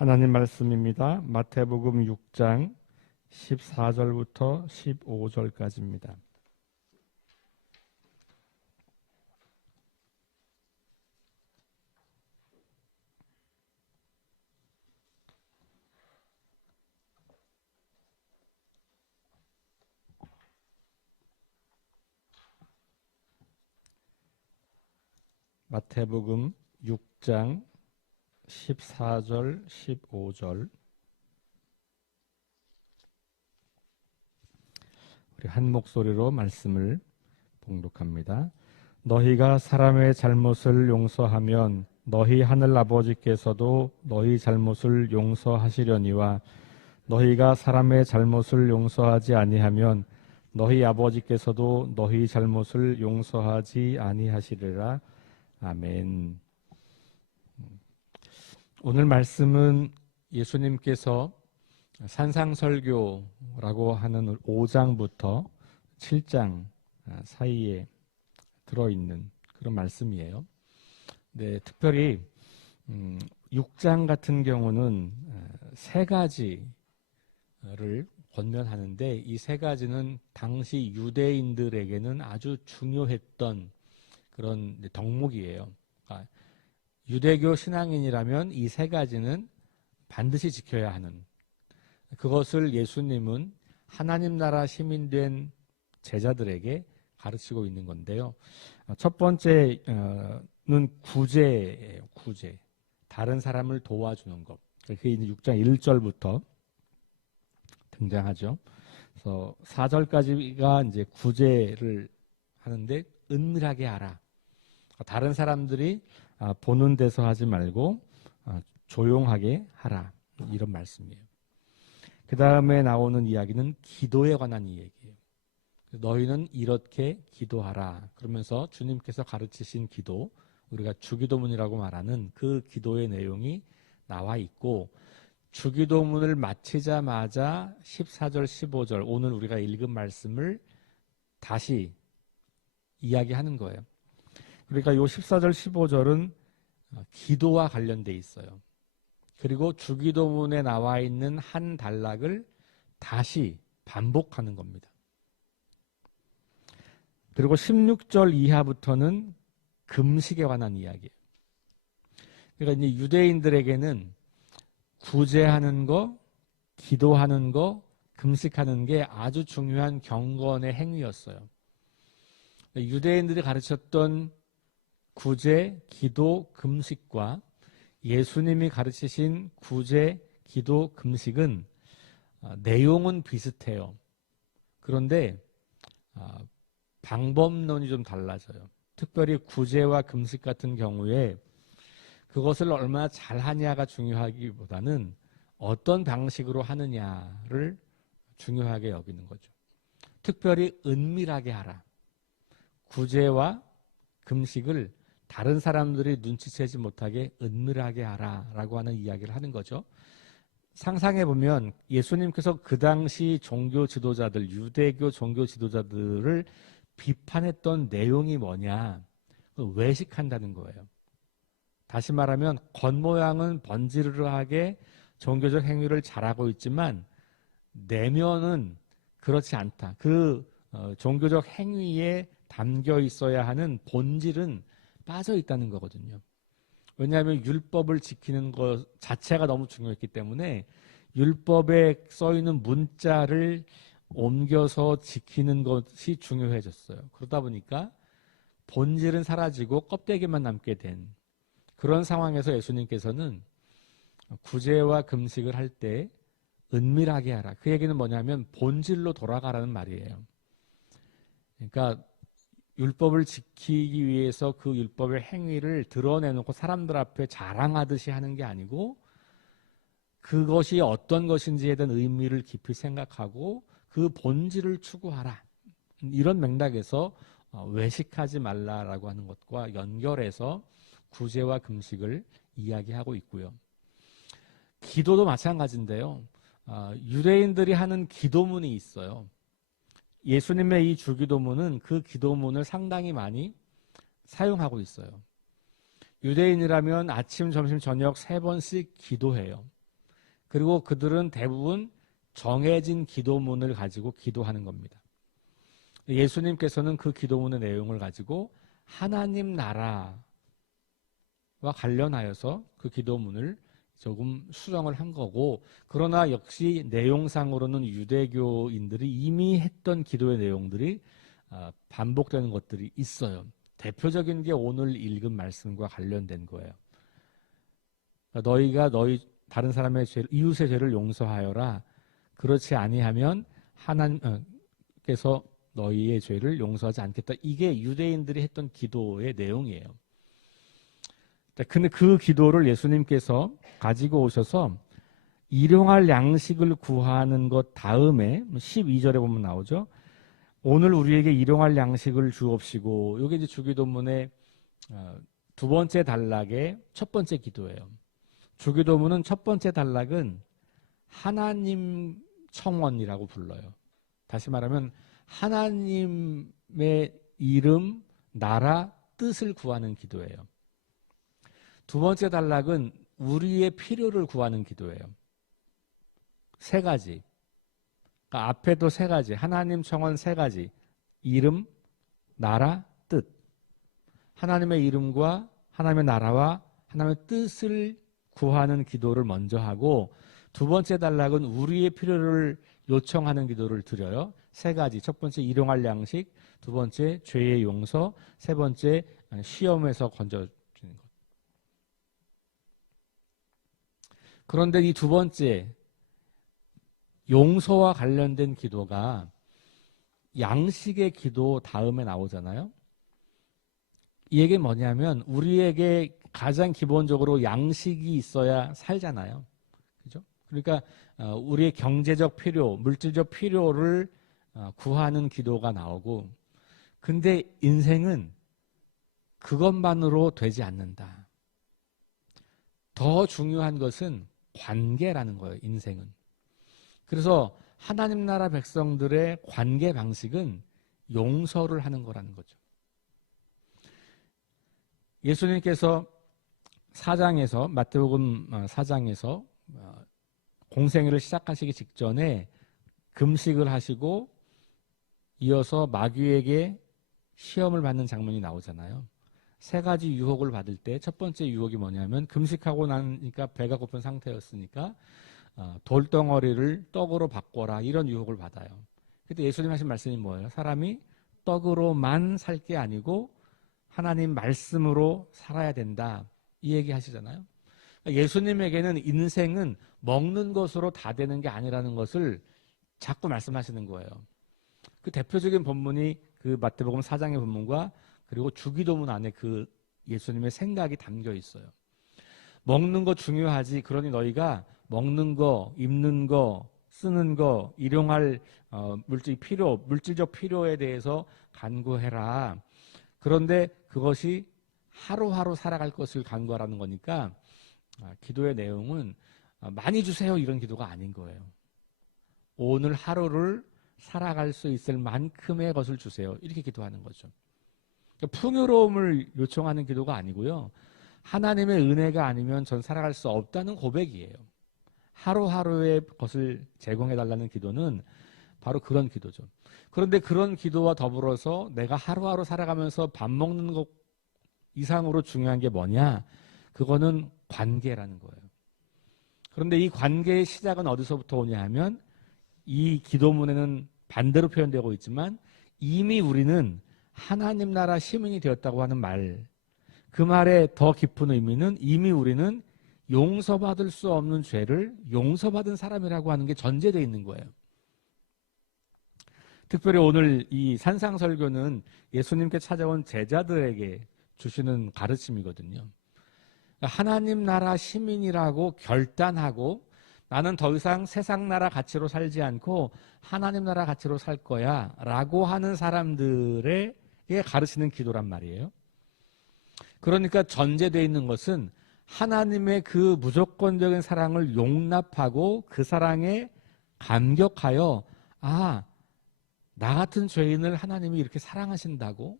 하나님 말씀입니다. 마태복음 6장 14절부터 15절까지입니다. 마태복음 6장 14절, 15절. 우리 한 목소리로 말씀을 봉독합니다. 너희가 사람의 잘못을 용서하면 너희 하늘 아버지께서도 너희 잘못을 용서하시려니와 너희가 사람의 잘못을 용서하지 아니하면 너희 아버지께서도 너희 잘못을 용서하지 아니하시리라. 아멘. 오늘 말씀은 예수님께서 산상설교라고 하는 5장부터 7장 사이에 들어있는 그런 말씀이에요. 네, 특별히 6장 같은 경우는 세 가지를 권면하는데 이 세 가지는 당시 유대인들에게는 아주 중요했던 그런 덕목이에요. 그러니까 유대교 신앙인이라면 이 세 가지는 반드시 지켜야 하는, 그것을 예수님은 하나님 나라 시민된 제자들에게 가르치고 있는 건데요. 첫 번째는 구제예요. 구제. 다른 사람을 도와주는 것. 그게 이제 6장 1절부터 등장하죠. 그래서 4절까지가 이제 구제를 하는데 은밀하게 하라. 다른 사람들이 보는 데서 하지 말고 조용하게 하라. 이런 말씀이에요. 그 다음에 나오는 이야기는 기도에 관한 이야기예요. 너희는 이렇게 기도하라. 그러면서 주님께서 가르치신 기도, 우리가 주기도문이라고 말하는 그 기도의 내용이 나와 있고, 주기도문을 마치자마자 14절, 15절, 오늘 우리가 읽은 말씀을 다시 이야기하는 거예요. 그러니까 요 14절, 15절은 기도와 관련돼 있어요. 그리고 주기도문에 나와 있는 한 단락을 다시 반복하는 겁니다. 그리고 16절 이하부터는 금식에 관한 이야기예요. 그러니까 이제 유대인들에게는 구제하는 거, 기도하는 거, 금식하는 게 아주 중요한 경건의 행위였어요. 유대인들이 가르쳤던 구제, 기도, 금식과 예수님이 가르치신 구제, 기도, 금식은 내용은 비슷해요. 그런데 방법론이 좀 달라져요. 특별히 구제와 금식 같은 경우에 그것을 얼마나 잘하냐가 중요하기보다는 어떤 방식으로 하느냐를 중요하게 여기는 거죠. 특별히 은밀하게 하라. 구제와 금식을 다른 사람들이 눈치채지 못하게 은밀하게 하라라고 하는 이야기를 하는 거죠. 상상해 보면 예수님께서 그 당시 종교 지도자들, 유대교 종교 지도자들을 비판했던 내용이 뭐냐? 외식한다는 거예요. 다시 말하면 겉모양은 번지르르하게 종교적 행위를 잘하고 있지만 내면은 그렇지 않다. 그 종교적 행위에 담겨 있어야 하는 본질은 빠져 있다는 거거든요. 왜냐하면 율법을 지키는 것 자체가 너무 중요했기 때문에 율법에 써 있는 문자를 옮겨서 지키는 것이 중요해졌어요. 그러다 보니까 본질은 사라지고 껍데기만 남게 된 그런 상황에서 예수님께서는 구제와 금식을 할 때 은밀하게 하라. 그 얘기는 뭐냐면 본질로 돌아가라는 말이에요. 그러니까 율법을 지키기 위해서 그 율법의 행위를 드러내놓고 사람들 앞에 자랑하듯이 하는 게 아니고 그것이 어떤 것인지에 대한 의미를 깊이 생각하고 그 본질을 추구하라. 이런 맥락에서 외식하지 말라라고 하는 것과 연결해서 구제와 금식을 이야기하고 있고요. 기도도 마찬가지인데요. 유대인들이 하는 기도문이 있어요. 예수님의 이 주기도문은 그 기도문을 상당히 많이 사용하고 있어요. 유대인이라면 아침, 점심, 저녁 3번씩 기도해요. 그리고 그들은 대부분 정해진 기도문을 가지고 기도하는 겁니다. 예수님께서는 그 기도문의 내용을 가지고 하나님 나라와 관련하여서 그 기도문을 조금 수정을 한 거고, 그러나 역시 내용상으로는 유대교인들이 이미 했던 기도의 내용들이 반복되는 것들이 있어요. 대표적인 게 오늘 읽은 말씀과 관련된 거예요. 너희가 너희 다른 사람의 죄, 이웃의 죄를 용서하여라. 그렇지 아니하면 하나님께서 너희의 죄를 용서하지 않겠다. 이게 유대인들이 했던 기도의 내용이에요. 근데 그 기도를 예수님께서 가지고 오셔서 일용할 양식을 구하는 것 다음에 12절에 보면 나오죠. 오늘 우리에게 일용할 양식을 주옵시고, 이게 이제 주기도문의 두 번째 단락의 첫 번째 기도예요. 주기도문은 첫 번째 단락은 하나님 청원이라고 불러요. 다시 말하면 하나님의 이름, 나라, 뜻을 구하는 기도예요. 두 번째 단락은 우리의 필요를 구하는 기도예요. 세 가지. 그러니까 앞에도 세 가지. 하나님 청원 세 가지. 이름, 나라, 뜻. 하나님의 이름과 하나님의 나라와 하나님의 뜻을 구하는 기도를 먼저 하고, 두 번째 단락은 우리의 필요를 요청하는 기도를 드려요. 세 가지. 첫 번째 일용할 양식, 두 번째 죄의 용서, 세 번째 시험에서 건져주는 것. 그런데 이 두 번째 용서와 관련된 기도가 양식의 기도 다음에 나오잖아요. 이 얘기는 뭐냐면 우리에게 가장 기본적으로 양식이 있어야 살잖아요. 그죠? 그러니까 우리의 경제적 필요, 물질적 필요를 구하는 기도가 나오고, 근데 인생은 그것만으로 되지 않는다. 더 중요한 것은 관계라는 거예요, 인생은. 그래서 하나님 나라 백성들의 관계 방식은 용서를 하는 거라는 거죠. 예수님께서 마태복음 4장에서 공생애를 시작하시기 직전에 금식을 하시고 이어서 마귀에게 시험을 받는 장면이 나오잖아요. 세 가지 유혹을 받을 때 첫 번째 유혹이 뭐냐면, 금식하고 나니까 배가 고픈 상태였으니까 돌덩어리를 떡으로 바꿔라, 이런 유혹을 받아요. 그때 예수님 하신 말씀이 뭐예요? 사람이 떡으로만 살 게 아니고 하나님 말씀으로 살아야 된다, 이 얘기 하시잖아요. 예수님에게는 인생은 먹는 것으로 다 되는 게 아니라는 것을 자꾸 말씀하시는 거예요. 그 대표적인 본문이 그 마태복음 4장의 본문과 그리고 주기도문 안에 그 예수님의 생각이 담겨 있어요. 먹는 거 중요하지. 그러니 너희가 먹는 거, 입는 거, 쓰는 거, 일용할 물질적 필요에 대해서 간구해라. 그런데 그것이 하루하루 살아갈 것을 간구하라는 거니까 기도의 내용은 많이 주세요, 이런 기도가 아닌 거예요. 오늘 하루를 살아갈 수 있을 만큼의 것을 주세요, 이렇게 기도하는 거죠. 풍요로움을 요청하는 기도가 아니고요. 하나님의 은혜가 아니면 전 살아갈 수 없다는 고백이에요. 하루하루의 것을 제공해달라는 기도는 바로 그런 기도죠. 그런데 그런 기도와 더불어서 내가 하루하루 살아가면서 밥 먹는 것 이상으로 중요한 게 뭐냐? 그거는 관계라는 거예요. 그런데 이 관계의 시작은 어디서부터 오냐 하면, 이 기도문에는 반대로 표현되고 있지만 이미 우리는 하나님 나라 시민이 되었다고 하는 말, 그 말의 더 깊은 의미는 이미 우리는 용서받을 수 없는 죄를 용서받은 사람이라고 하는 게 전제되어 있는 거예요. 특별히 오늘 이 산상설교는 예수님께 찾아온 제자들에게 주시는 가르침이거든요. 하나님 나라 시민이라고 결단하고 나는 더 이상 세상 나라 가치로 살지 않고 하나님 나라 가치로 살 거야 라고 하는 사람들에게 가르치는 기도란 말이에요. 그러니까 전제되어 있는 것은 하나님의 그 무조건적인 사랑을 용납하고 그 사랑에 감격하여, 나 같은 죄인을 하나님이 이렇게 사랑하신다고?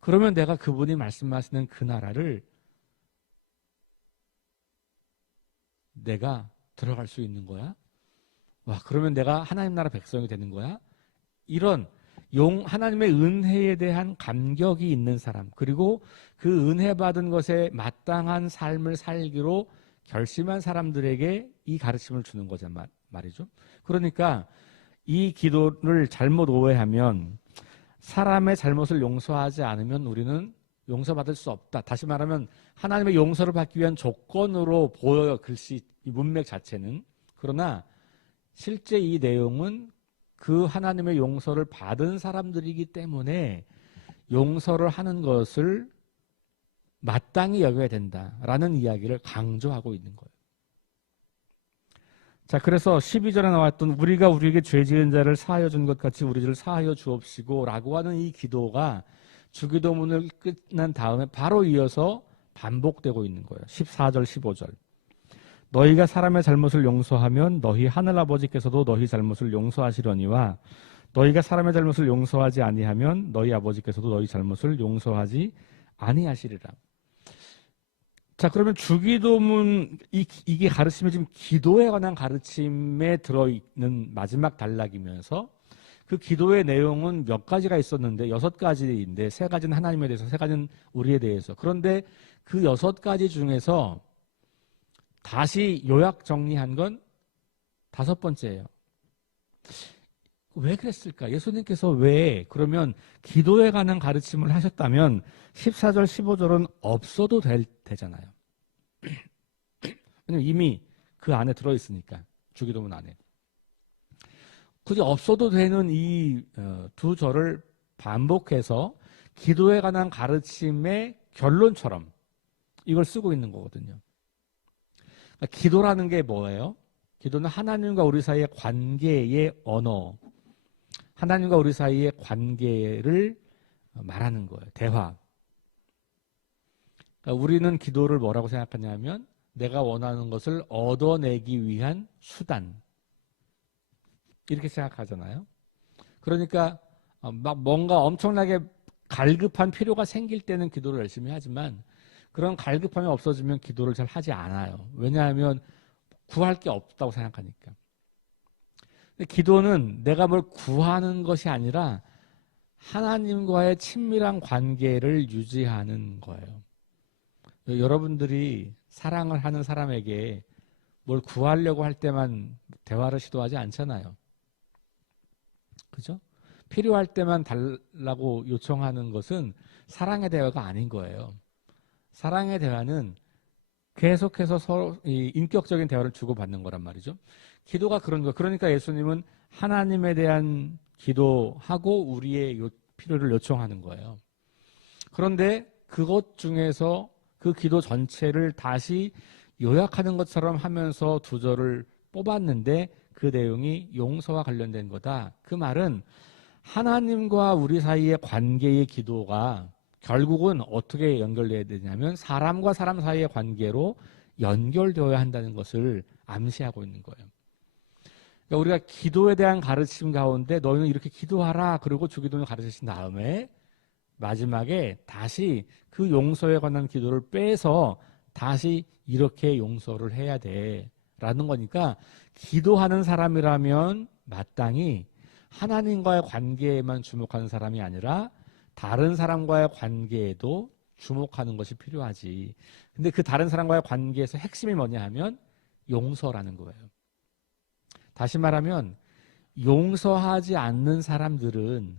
그러면 내가 그분이 말씀하시는 그 나라를 내가 들어갈 수 있는 거야? 와, 그러면 내가 하나님 나라 백성이 되는 거야? 이런 하나님의 은혜에 대한 감격이 있는 사람, 그리고 그 은혜 받은 것에 마땅한 삶을 살기로 결심한 사람들에게 이 가르침을 주는 거죠, 말이죠. 그러니까 이 기도를 잘못 오해하면 사람의 잘못을 용서하지 않으면 우리는 용서받을 수 없다. 다시 말하면 하나님의 용서를 받기 위한 조건으로 보여요, 글씨, 이 문맥 자체는. 그러나 실제 이 내용은 그 하나님의 용서를 받은 사람들이기 때문에 용서를 하는 것을 마땅히 여겨야 된다라는 이야기를 강조하고 있는 거예요. 자, 그래서 12절에 나왔던 우리가 우리에게 죄 지은 자를 사하여 준 것 같이 우리 죄를 사하여 주옵시고 라고 하는 이 기도가 주기도문을 끝난 다음에 바로 이어서 반복되고 있는 거예요. 14절, 15절. 너희가 사람의 잘못을 용서하면 너희 하늘아버지께서도 너희 잘못을 용서하시려니와 너희가 사람의 잘못을 용서하지 아니하면 너희 아버지께서도 너희 잘못을 용서하지 아니하시리라. 자, 그러면 주기도문 이게 가르침이 지금 기도에 관한 가르침에 들어있는 마지막 단락이면서 그 기도의 내용은 몇 가지가 있었는데 6가지인데 3가지는 하나님에 대해서 3가지는 우리에 대해서. 그런데 그 6가지 중에서 다시 요약 정리한 건 5번째예요. 왜 그랬을까? 예수님께서 왜 그러면 기도에 관한 가르침을 하셨다면 14절, 15절은 없어도 되잖아요. 왜냐면 이미 그 안에 들어있으니까, 주기도문 안에. 굳이 없어도 되는 이 두 절을 반복해서 기도에 관한 가르침의 결론처럼 이걸 쓰고 있는 거거든요. 그러니까 기도라는 게 뭐예요? 기도는 하나님과 우리 사이의 관계의 언어, 하나님과 우리 사이의 관계를 말하는 거예요. 대화. 그러니까 우리는 기도를 뭐라고 생각하냐면 내가 원하는 것을 얻어내기 위한 수단, 이렇게 생각하잖아요. 그러니까 막 뭔가 엄청나게 갈급한 필요가 생길 때는 기도를 열심히 하지만 그런 갈급함이 없어지면 기도를 잘 하지 않아요. 왜냐하면 구할 게 없다고 생각하니까. 근데 기도는 내가 뭘 구하는 것이 아니라 하나님과의 친밀한 관계를 유지하는 거예요. 여러분들이 사랑을 하는 사람에게 뭘 구하려고 할 때만 대화를 시도하지 않잖아요. 그죠? 필요할 때만 달라고 요청하는 것은 사랑의 대화가 아닌 거예요. 사랑의 대화는 계속해서 서로 인격적인 대화를 주고받는 거란 말이죠. 기도가 그런 거. 그러니까 예수님은 하나님에 대한 기도하고 우리의 필요를 요청하는 거예요. 그런데 그것 중에서 그 기도 전체를 다시 요약하는 것처럼 하면서 두 절을 뽑았는데 그 내용이 용서와 관련된 거다. 그 말은 하나님과 우리 사이의 관계의 기도가 결국은 어떻게 연결돼야 되냐면 사람과 사람 사이의 관계로 연결되어야 한다는 것을 암시하고 있는 거예요. 그러니까 우리가 기도에 대한 가르침 가운데 너희는 이렇게 기도하라 그리고 주기도문을 가르치신 다음에 마지막에 다시 그 용서에 관한 기도를 빼서 다시 이렇게 용서를 해야 돼라는 거니까 기도하는 사람이라면 마땅히 하나님과의 관계에만 주목하는 사람이 아니라 다른 사람과의 관계에도 주목하는 것이 필요하지. 근데 그 다른 사람과의 관계에서 핵심이 뭐냐 하면 용서라는 거예요. 다시 말하면 용서하지 않는 사람들은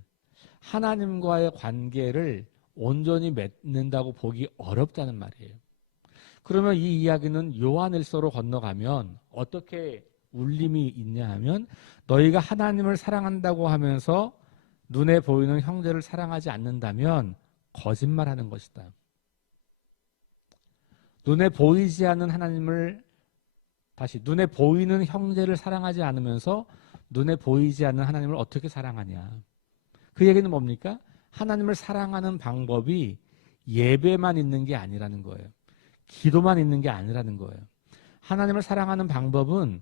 하나님과의 관계를 온전히 맺는다고 보기 어렵다는 말이에요. 그러면 이 이야기는 요한일서로 건너가면 어떻게 울림이 있냐 하면 너희가 하나님을 사랑한다고 하면서 눈에 보이는 형제를 사랑하지 않는다면 거짓말하는 것이다. 눈에 보이지 않는 하나님을 눈에 보이는 형제를 사랑하지 않으면서 눈에 보이지 않는 하나님을 어떻게 사랑하냐. 그 얘기는 뭡니까? 하나님을 사랑하는 방법이 예배만 있는 게 아니라는 거예요. 기도만 있는 게 아니라는 거예요. 하나님을 사랑하는 방법은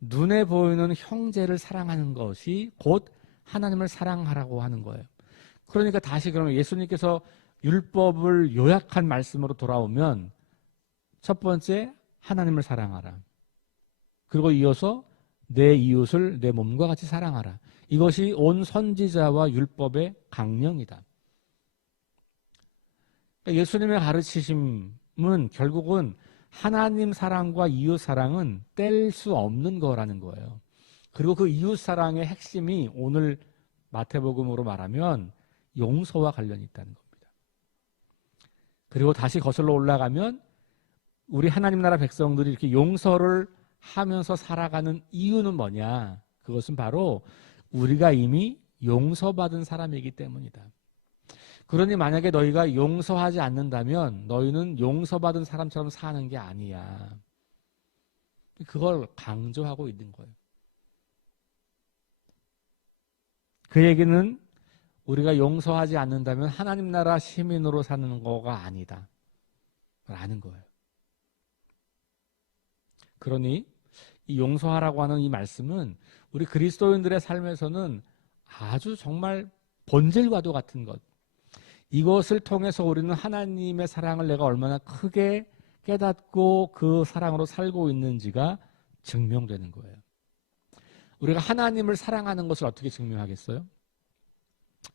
눈에 보이는 형제를 사랑하는 것이 곧 하나님을 사랑하라고 하는 거예요. 그러니까 다시 그러면 예수님께서 율법을 요약한 말씀으로 돌아오면 첫 번째 하나님을 사랑하라. 그리고 이어서 내 이웃을 내 몸과 같이 사랑하라. 이것이 온 선지자와 율법의 강령이다. 그러니까 예수님의 가르치심은 결국은 하나님 사랑과 이웃 사랑은 뗄 수 없는 거라는 거예요. 그리고 그 이웃 사랑의 핵심이 오늘 마태복음으로 말하면 용서와 관련이 있다는 겁니다. 그리고 다시 거슬러 올라가면 우리 하나님 나라 백성들이 이렇게 용서를 하면서 살아가는 이유는 뭐냐? 그것은 바로 우리가 이미 용서받은 사람이기 때문이다. 그러니 만약에 너희가 용서하지 않는다면 너희는 용서받은 사람처럼 사는 게 아니야. 그걸 강조하고 있는 거예요. 그 얘기는 우리가 용서하지 않는다면 하나님 나라 시민으로 사는 거가 아니다. 라는 거예요. 그러니 이 용서하라고 하는 이 말씀은 우리 그리스도인들의 삶에서는 아주 정말 본질과도 같은 것. 이것을 통해서 우리는 하나님의 사랑을 내가 얼마나 크게 깨닫고 그 사랑으로 살고 있는지가 증명되는 거예요. 우리가 하나님을 사랑하는 것을 어떻게 증명하겠어요?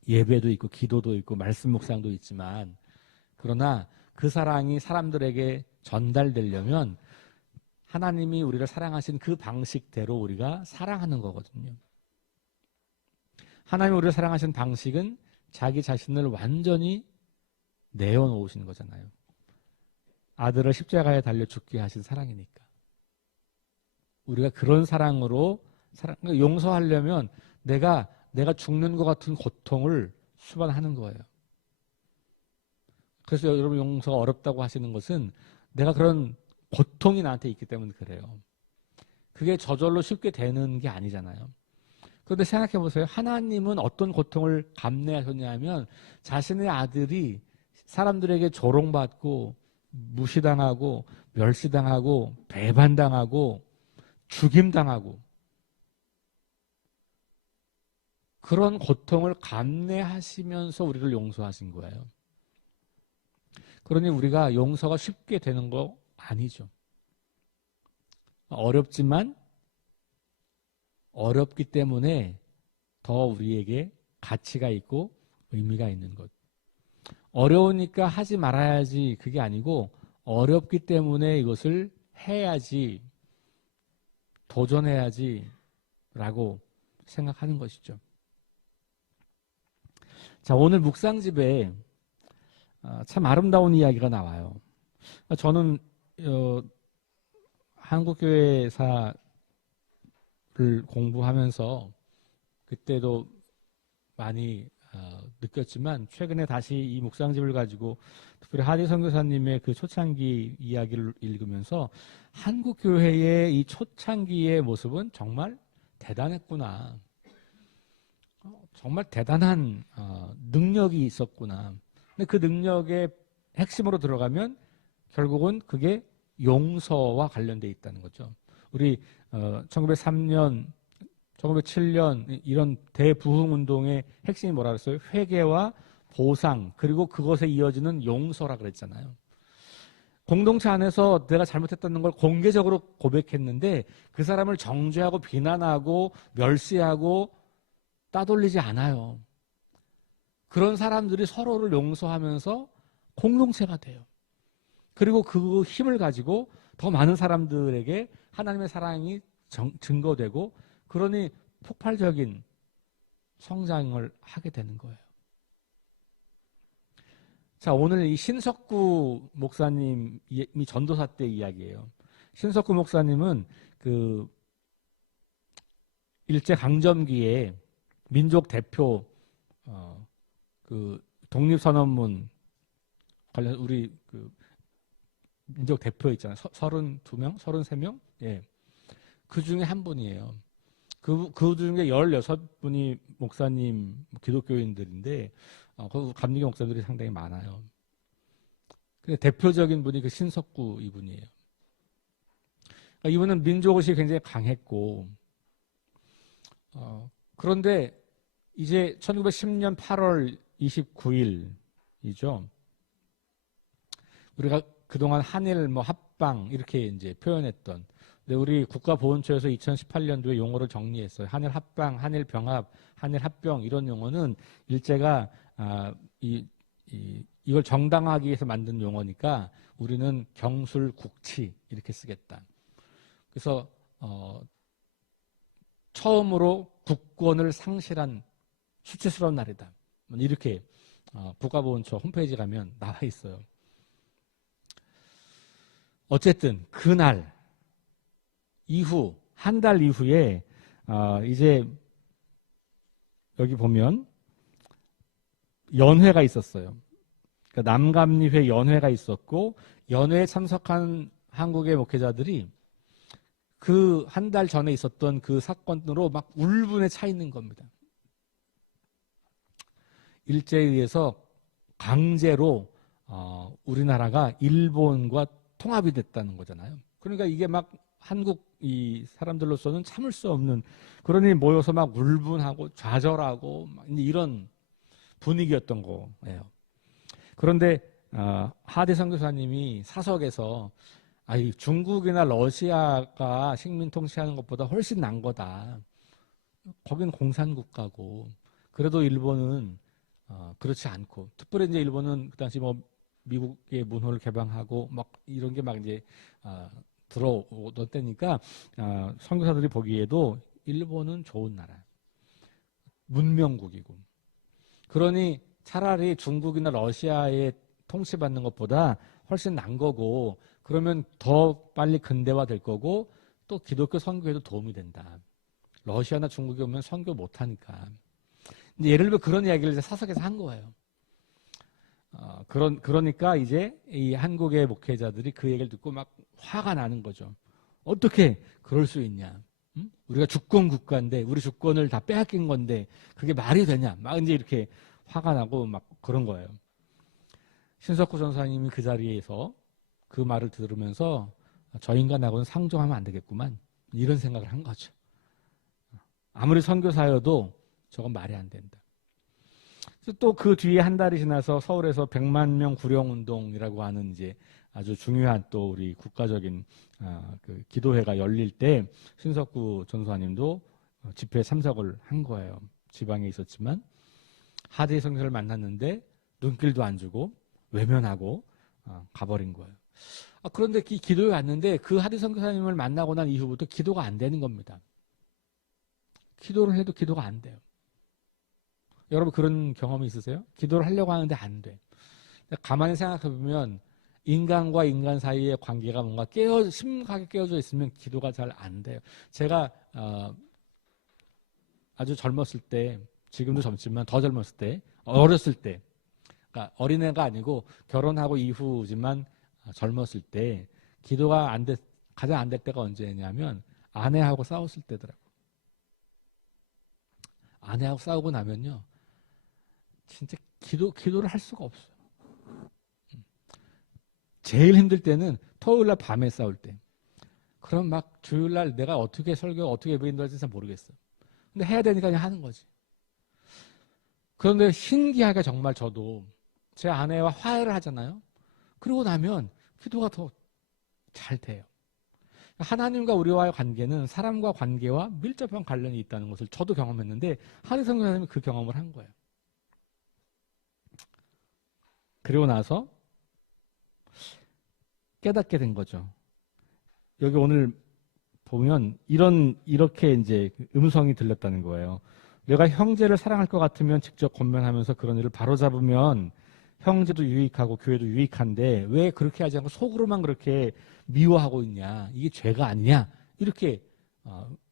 예배도 있고 기도도 있고 말씀 묵상도 있지만 그러나 그 사랑이 사람들에게 전달되려면 하나님이 우리를 사랑하신 그 방식대로 우리가 사랑하는 거거든요. 하나님이 우리를 사랑하신 방식은 자기 자신을 완전히 내어놓으신 거잖아요. 아들을 십자가에 달려 죽게 하신 사랑이니까. 우리가 그런 사랑으로 용서하려면 내가 죽는 것 같은 고통을 수반하는 거예요. 그래서 여러분 용서가 어렵다고 하시는 것은 내가 그런 고통이 나한테 있기 때문에 그래요. 그게 저절로 쉽게 되는 게 아니잖아요. 그런데 생각해 보세요. 하나님은 어떤 고통을 감내하셨냐면 자신의 아들이 사람들에게 조롱받고 무시당하고 멸시당하고 배반당하고 죽임당하고 그런 고통을 감내하시면서 우리를 용서하신 거예요. 그러니 우리가 용서가 쉽게 되는 거 아니죠. 어렵지만 어렵기 때문에 더 우리에게 가치가 있고 의미가 있는 것. 어려우니까 하지 말아야지 그게 아니고 어렵기 때문에 이것을 해야지 도전해야지 라고 생각하는 것이죠. 자, 오늘 묵상집에 참 아름다운 이야기가 나와요. 저는 한국교회사를 공부하면서 그때도 많이 느꼈지만 최근에 다시 이 묵상집을 가지고 특별히 하디 선교사님의 그 초창기 이야기를 읽으면서 한국교회의 이 초창기의 모습은 정말 대단했구나. 정말 대단한 능력이 있었구나. 근데 그 능력의 핵심으로 들어가면 결국은 그게 용서와 관련돼 있다는 거죠. 우리 1903년, 1907년 이런 대부흥운동의 핵심이 뭐라 그랬어요? 회개와 보상 그리고 그것에 이어지는 용서라 그랬잖아요. 공동체 안에서 내가 잘못했다는 걸 공개적으로 고백했는데 그 사람을 정죄하고 비난하고 멸시하고 따돌리지 않아요. 그런 사람들이 서로를 용서하면서 공동체가 돼요. 그리고 그 힘을 가지고 더 많은 사람들에게 하나님의 사랑이 증거되고 그러니 폭발적인 성장을 하게 되는 거예요. 자, 오늘 이 신석구 목사님이 전도사 때 이야기예요. 신석구 목사님은 그 일제 강점기에 민족 대표 그 독립선언문 관련 우리 그 민족 대표 있잖아요. 32명, 33명? 예. 그 중에 한 분이에요. 그 중에 16분이 목사님, 기독교인들인데, 그 감리교 목사들이 상당히 많아요. 근데 대표적인 분이 그 신석구 이분이에요. 그러니까 이분은 민족의식이 굉장히 강했고, 그런데 이제 1910년 8월 29일이죠. 우리가 그동안 한일 합방 이렇게 이제 표현했던. 근데 우리 국가보훈처에서 2018년도에 용어를 정리했어요. 한일 합방, 한일 병합, 한일 합병 이런 용어는 일제가 이걸 정당화하기 위해서 만든 용어니까 우리는 경술국치 이렇게 쓰겠다. 그래서 처음으로 국권을 상실한 수치스러운 날이다. 이렇게 국가보훈처 홈페이지 가면 나와 있어요. 어쨌든 그날 이후 한 달 이후에 이제 여기 보면 연회가 있었어요. 그러니까 남감리회 연회가 있었고 연회에 참석한 한국의 목회자들이 그 한 달 전에 있었던 그 사건으로 막 울분에 차 있는 겁니다. 일제에 의해서 강제로 우리나라가 일본과 통합이 됐다는 거잖아요. 그러니까 이게 막 한국 이 사람들로서는 참을 수 없는, 그러니 모여서 막 울분하고 좌절하고 막 이런 분위기였던 거예요. 그런데 하대 선교사님이 사석에서 중국이나 러시아가 식민 통치하는 것보다 훨씬 난 거다. 거긴 공산국가고 그래도 일본은 그렇지 않고, 특별히 이제 일본은 그 당시 뭐 미국의 문호를 개방하고 막 이런 게 막 이제 들어오던 때니까 선교사들이 보기에도 일본은 좋은 나라, 문명국이고, 그러니 차라리 중국이나 러시아에 통치받는 것보다 훨씬 난 거고, 그러면 더 빨리 근대화 될 거고 또 기독교 선교에도 도움이 된다. 러시아나 중국에 오면 선교 못하니까. 예를 들어 그런 이야기를 이제 사석에서 한 거예요. 그러니까 이제 이 한국의 목회자들이 그 얘기를 듣고 막 화가 나는 거죠. 어떻게 그럴 수 있냐? 응? 우리가 주권 국가인데 우리 주권을 다 빼앗긴 건데 그게 말이 되냐? 막 이제 이렇게 화가 나고 막 그런 거예요. 신석구 전사님이 그 자리에서 그 말을 들으면서 저 인간하고는 상종하면 안 되겠구만, 이런 생각을 한 거죠. 아무리 선교사여도 저건 말이 안 된다. 또 그 뒤에 한 달이 지나서 서울에서 100만 명 구령운동이라고 하는 이제 아주 중요한 또 우리 국가적인 그 기도회가 열릴 때 신석구 전사님도 집회에 참석을 한 거예요. 지방에 있었지만 하대 선교사를 만났는데 눈길도 안 주고 외면하고 가버린 거예요. 그런데 이 기도에 왔는데 그 하대 선교사님을 만나고 난 이후부터 기도가 안 되는 겁니다. 기도를 해도 기도가 안 돼요. 여러분 그런 경험이 있으세요? 기도를 하려고 하는데 안 돼. 가만히 생각해 보면 인간과 인간 사이의 관계가 뭔가 심하게 깨어져 있으면 기도가 잘 안 돼요. 제가 아주 젊었을 때, 지금도 젊지만 더 젊었을 때, 어렸을 때, 그러니까 어린애가 아니고 결혼하고 이후지만 젊었을 때 기도가 가장 안 될 때가 언제냐면 아내하고 싸웠을 때더라고. 아내하고 싸우고 나면요, 진짜 기도를 할 수가 없어요. 제일 힘들 때는 토요일날 밤에 싸울 때. 그럼 막 주일날 내가 어떻게 설교, 어떻게 예배인도 할지 잘 모르겠어. 근데 해야 되니까 그냥 하는 거지. 그런데 신기하게 정말 저도 제 아내와 화해를 하잖아요. 그러고 나면 기도가 더 잘 돼요. 하나님과 우리와의 관계는 사람과 관계와 밀접한 관련이 있다는 것을 저도 경험했는데 하대성 교사님이 그 경험을 한 거예요. 그리고 나서 깨닫게 된 거죠. 여기 오늘 보면 이렇게 이제 음성이 들렸다는 거예요. 내가 형제를 사랑할 것 같으면 직접 권면하면서 그런 일을 바로잡으면 형제도 유익하고 교회도 유익한데 왜 그렇게 하지 않고 속으로만 그렇게 미워하고 있냐? 이게 죄가 아니냐? 이렇게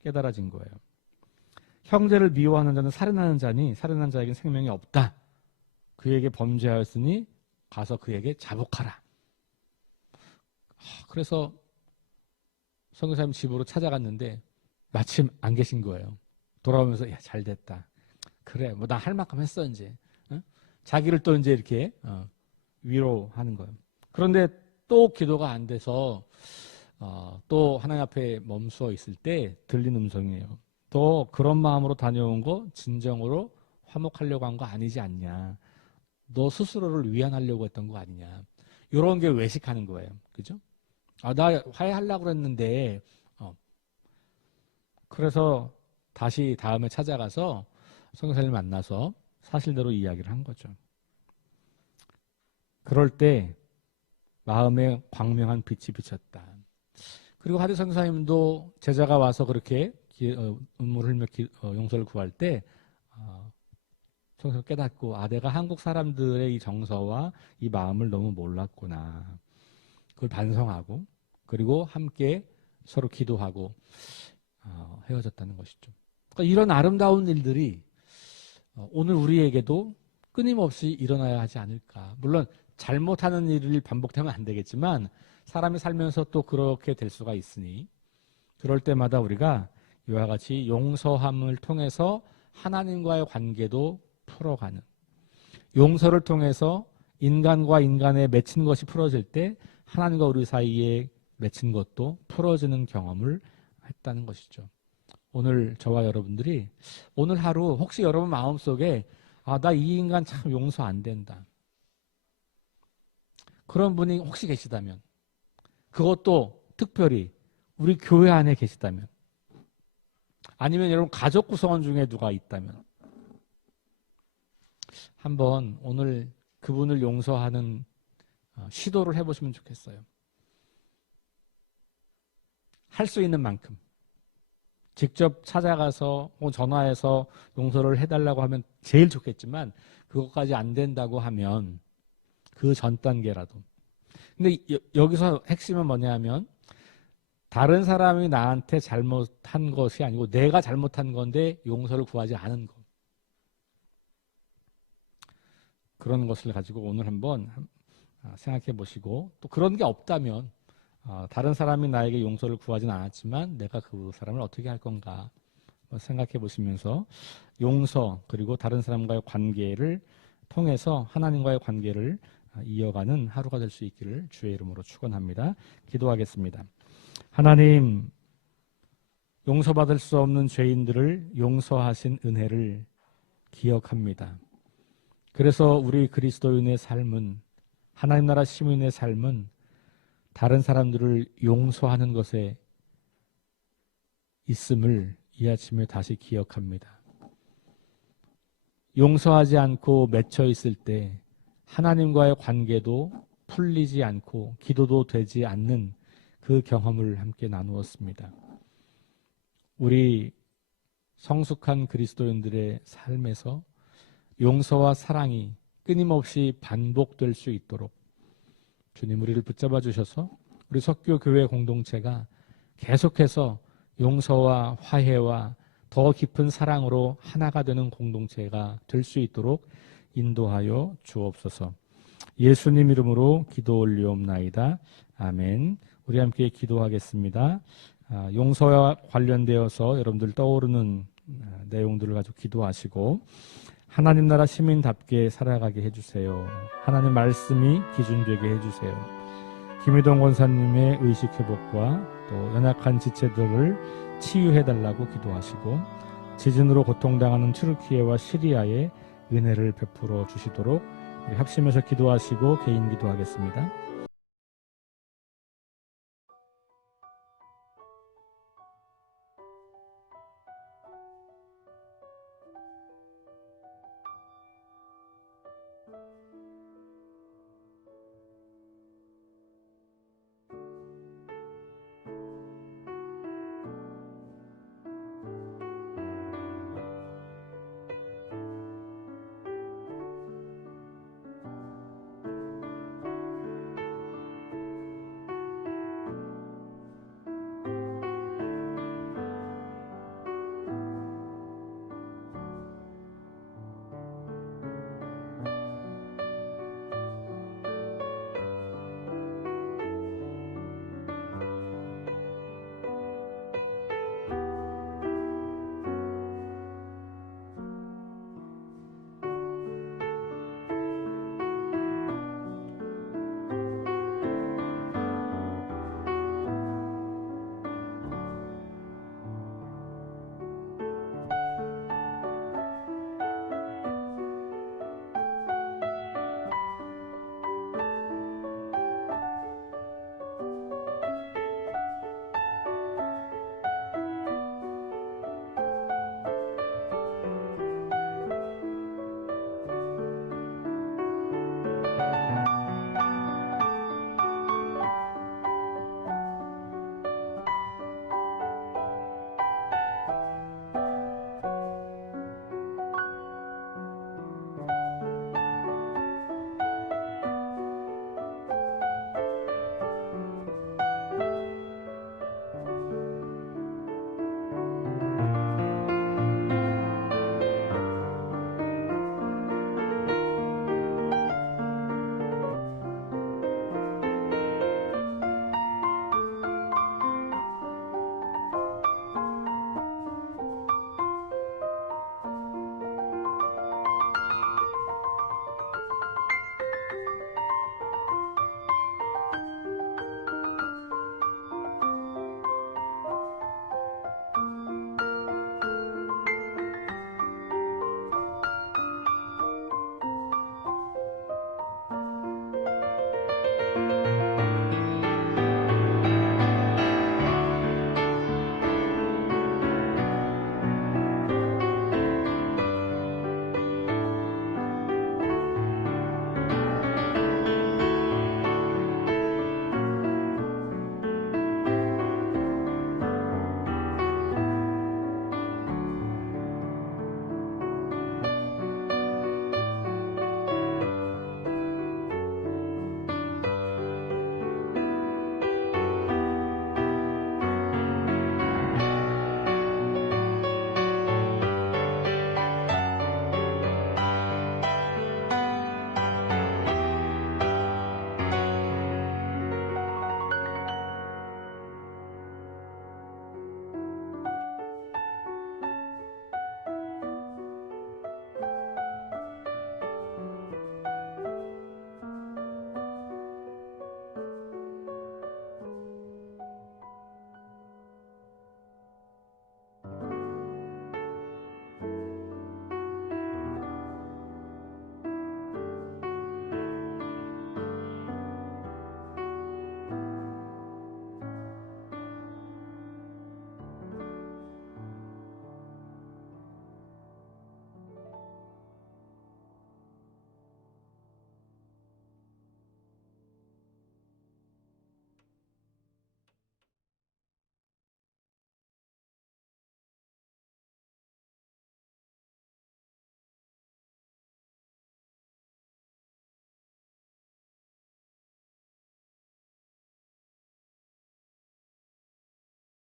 깨달아진 거예요. 형제를 미워하는 자는 살인하는 자니 살인하는 자에게는 생명이 없다. 그에게 범죄하였으니 가서 그에게 자복하라. 그래서 선교사님 집으로 찾아갔는데 마침 안 계신 거예요. 돌아오면서 야, 잘 됐다. 그래, 뭐 나 할 만큼 했어 이제. 어? 자기를 또 이제 이렇게 위로하는 거예요. 그런데 또 기도가 안 돼서 또 하나님 앞에 멈춰 있을 때 들린 음성이에요. 또 그런 마음으로 다녀온 거 진정으로 화목하려고 한 거 아니지 않냐. 너 스스로를 위안하려고 했던 거 아니냐. 이런 게 외식하는 거예요. 그죠? 나 화해하려고 그랬는데, 그래서 다시 다음에 찾아가서 성교사를 만나서 사실대로 이야기를 한 거죠. 그럴 때 마음에 광명한 빛이 비쳤다. 그리고 하대 선교사님도 제자가 와서 그렇게 눈물을 흘며 용서를 구할 때 성서 깨닫고 내가 한국 사람들의 이 정서와 이 마음을 너무 몰랐구나. 그걸 반성하고 그리고 함께 서로 기도하고 헤어졌다는 것이죠. 그러니까 이런 아름다운 일들이 오늘 우리에게도 끊임없이 일어나야 하지 않을까. 물론 잘못하는 일을 반복하면 안 되겠지만 사람이 살면서 또 그렇게 될 수가 있으니 그럴 때마다 우리가 이와 같이 용서함을 통해서 하나님과의 관계도 풀어가는, 용서를 통해서 인간과 인간의 맺힌 것이 풀어질 때 하나님과 우리 사이에 맺힌 것도 풀어지는 경험을 했다는 것이죠. 오늘 저와 여러분들이 오늘 하루 혹시 여러분 마음속에 나 이 인간 참 용서 안 된다. 그런 분이 혹시 계시다면, 그것도 특별히 우리 교회 안에 계시다면, 아니면 여러분 가족 구성원 중에 누가 있다면 한번 오늘 그분을 용서하는 시도를 해보시면 좋겠어요. 할 수 있는 만큼 직접 찾아가서 전화해서 용서를 해달라고 하면 제일 좋겠지만 그것까지 안 된다고 하면 그 전 단계라도. 근데 여기서 핵심은 뭐냐면 다른 사람이 나한테 잘못한 것이 아니고 내가 잘못한 건데 용서를 구하지 않은 것. 그런 것을 가지고 오늘 한번 생각해 보시고 또 그런 게 없다면 다른 사람이 나에게 용서를 구하진 않았지만 내가 그 사람을 어떻게 할 건가 생각해 보시면서 용서 그리고 다른 사람과의 관계를 통해서 하나님과의 관계를 이어가는 하루가 될 수 있기를 주의 이름으로 축원합니다. 기도하겠습니다. 하나님, 용서받을 수 없는 죄인들을 용서하신 은혜를 기억합니다. 그래서 우리 그리스도인의 삶은, 하나님 나라 시민의 삶은 다른 사람들을 용서하는 것에 있음을 이 아침에 다시 기억합니다. 용서하지 않고 맺혀 있을 때 하나님과의 관계도 풀리지 않고 기도도 되지 않는 그 경험을 함께 나누었습니다. 우리 성숙한 그리스도인들의 삶에서 용서와 사랑이 끊임없이 반복될 수 있도록 주님 우리를 붙잡아 주셔서 우리 석교교회 공동체가 계속해서 용서와 화해와 더 깊은 사랑으로 하나가 되는 공동체가 될 수 있도록 인도하여 주옵소서. 예수님 이름으로 기도 올리옵나이다. 아멘. 우리 함께 기도하겠습니다. 용서와 관련되어서 여러분들 떠오르는 내용들을 가지고 기도하시고 하나님 나라 시민답게 살아가게 해주세요. 하나님 말씀이 기준 되게 해주세요. 김희동 권사님의 의식회복과 또 연약한 지체들을 치유해달라고 기도하시고 지진으로 고통당하는 튀르키예와 시리아에 은혜를 베풀어 주시도록 우리 합심해서 기도하시고 개인 기도하겠습니다.